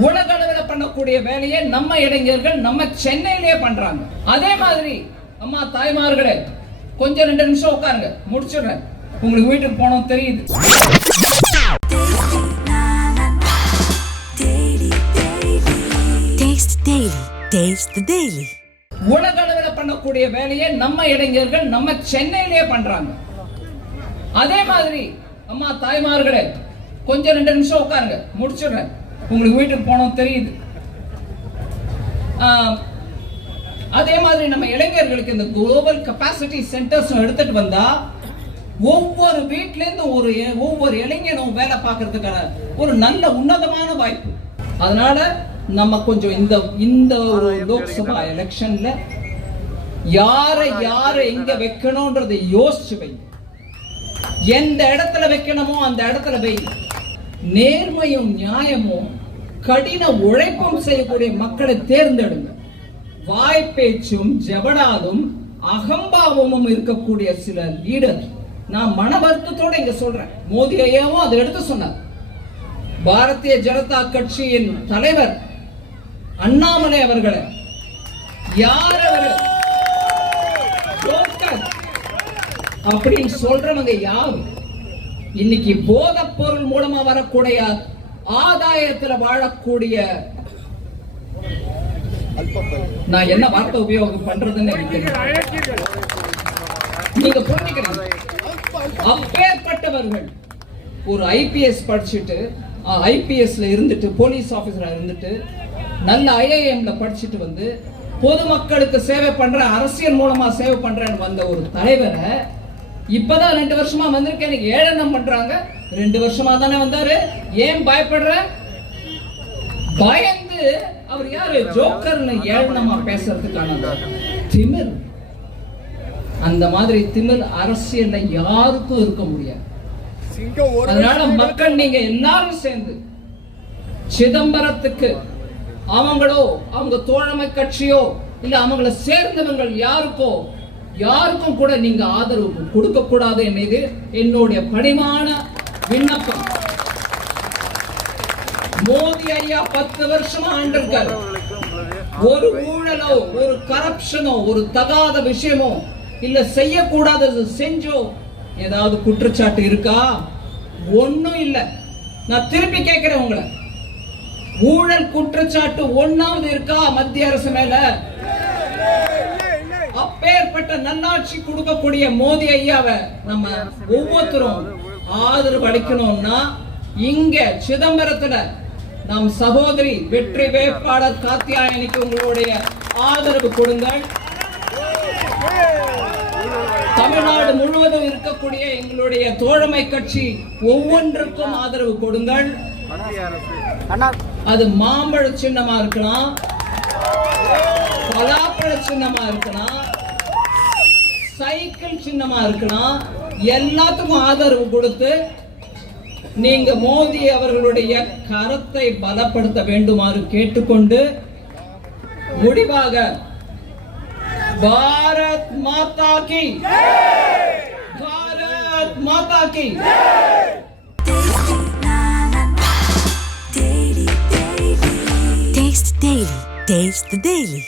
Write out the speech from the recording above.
உலக அளவில் பண்ணக்கூடிய வேலையை நம்ம இளைஞர்கள் நம்ம சென்னையிலேயே பண்றாங்க. அதே மாதிரி அம்மா தாய்மார்களே கொஞ்சம் ரெண்டு நிமிஷம் உட்காருங்க. முடிச்சிடுறேன். உங்களுக்கு வீட்டுக்கு போனோம் தெரியுது. உலக அளவில் பண்ணக்கூடிய வேலையை நம்ம இளைஞர்கள் நம்ம சென்னையிலேயே பண்றாங்க. அதே மாதிரி அம்மா தாய்மார்களே கொஞ்சம் ரெண்டு நிமிஷம் உட்காருங்க. முடிச்சிடுறேன். உங்களுக்கு வீட்டுக்கு போனோம் தெரியுது. அதே மாதிரி நம்ம இளைஞர்களுக்கு இந்த குளோபல் கெப்பாசிட்டி சென்டர்ஸ் எடுத்துட்டு வந்தா ஒவ்வொரு வீட்ல இருந்து ஒரு ஒவ்வொரு இளைஞனும் வேலை பார்க்கறதுக்கான ஒரு நல்ல உன்னதமான வாய்ப்பு. அதனால நம்ம கொஞ்சம் இந்த இந்த ஒரு லோக்சபா எலெக்ஷன்ல யாரை யாரை எங்க வைக்கணும்ன்றதை யோசிச்சு வைங்க. எந்த இடத்துல வைக்கணுமோ அந்த இடத்துல வை நேர்மையும் நியாயமும் கடின உழைப்பும் செய்யக்கூடிய மக்களை தேர்ந்தெடுங்க. வாய்ப்பேச்சும் ஜெபடாலும் அகம்பாவமும் இருக்கக்கூடிய சில லீடர். நான் மன வருத்தத்தோட இங்க சொல்றேன். மோடி ஐயாவும் அதை எடுத்து சொன்னார். பாரதிய ஜனதா கட்சியின் தலைவர் அண்ணாமலை அவர்களை யார் அவர்கள் அப்படின்னு சொல்றவங்க யாரு? இன்னைக்கு போதைப் பொருள் மூலமா வரக்கூடிய ஆதாயத்துல வாழக்கூடிய நான் என்ன வார்த்தை உபயோகம் பண்றதுன்னு நீங்க புரிஞ்சுக்கிறீங்க அப்பேற்பட்டவர்கள் ஒரு ஐபிஎஸ் படிச்சுட்டு ஐபிஎஸ்ல இருந்துட்டு போலீஸ் ஆபீசரா இருந்துட்டு நல்ல ஐஏஎம்ல படிச்சுட்டு வந்து பொதுமக்களுக்கு சேவை பண்ற அரசியல் மூலமா சேவை பண்றேன்னு வந்த ஒரு தலைவரை இப்பதான் ரெண்டு வருஷமா வந்திருக்கேன். எனக்கு ஏழனம் பண்றாங்க. ரெண்டு வருஷமா தானே வந்தாரு. ஏன் பயப்படுற? பயந்து அவர் யாரு? ஜோக்கர்னு ஏளனமா பேசுறதுக்கான அந்த திமிர். அந்த மாதிரி திமிர் அரசியல்ல யாருக்கும் இருக்க முடியாது. அதனால மக்கள் நீங்க எல்லாரும் சேர்ந்து சிதம்பரத்துக்கு அவங்களோ அவங்க தோழமை கட்சியோ இல்ல அவங்கள சேர்ந்தவங்க யாருக்கோ யாருக்கும் கூட நீங்க ஆதரவு கொடுக்க கூடாது என்னது என்னுடைய பணிமான விண்ணப்பம். மோடி ஐயா பத்து வருஷமா ஆண்டிருக்காரு. ஒரு ஊழலோ ஒரு கரப்ஷனோ ஒரு தகாத விஷயமோ இல்ல செய்யக்கூடாதது செஞ்சோ ஏதாவது குற்றச்சாட்டு இருக்கா? ஒன்னும் இல்லை. நான் திருப்பி கேட்கிறேன் உங்களை. ஊழல் குற்றச்சாட்டு ஒன்னாவது இருக்கா மத்திய அரசு மேல? அப்பேற்பட்ட நல்லாட்சி கொடுக்கக்கூடிய மோடி ஐயாவை நம்ம ஒவ்வொருத்தரும் ஆதரவு அளிக்கணும்னா இங்க சிதம்பரத்துல நம் சகோதரி வெற்றி வேட்பாளர் காத்தியாயனிக்கு உங்களுடைய ஆதரவு கொடுங்கள். தமிழ்நாடு முழுவதும் இருக்கக்கூடிய எங்களுடைய தோழமை கட்சி ஒவ்வொன்றுக்கும் ஆதரவு கொடுங்கள். அது மாம்பழ சின்னமா இருக்கலாம். பலாப்பழ சின்னமா இருக்கலாம் சைக்கிள் சின்னமா இருக்கலாம் எல்லாத்துக்கும் ஆதரவு கொடுத்து நீங்க மோதி அவர்களுடைய கரத்தை பலப்படுத்த வேண்டுமாறு கேட்டுக்கொண்டு முடிவாக பாரத் மாதா கி பாரத் மாதா கி Taste Daily. Taste the Daily.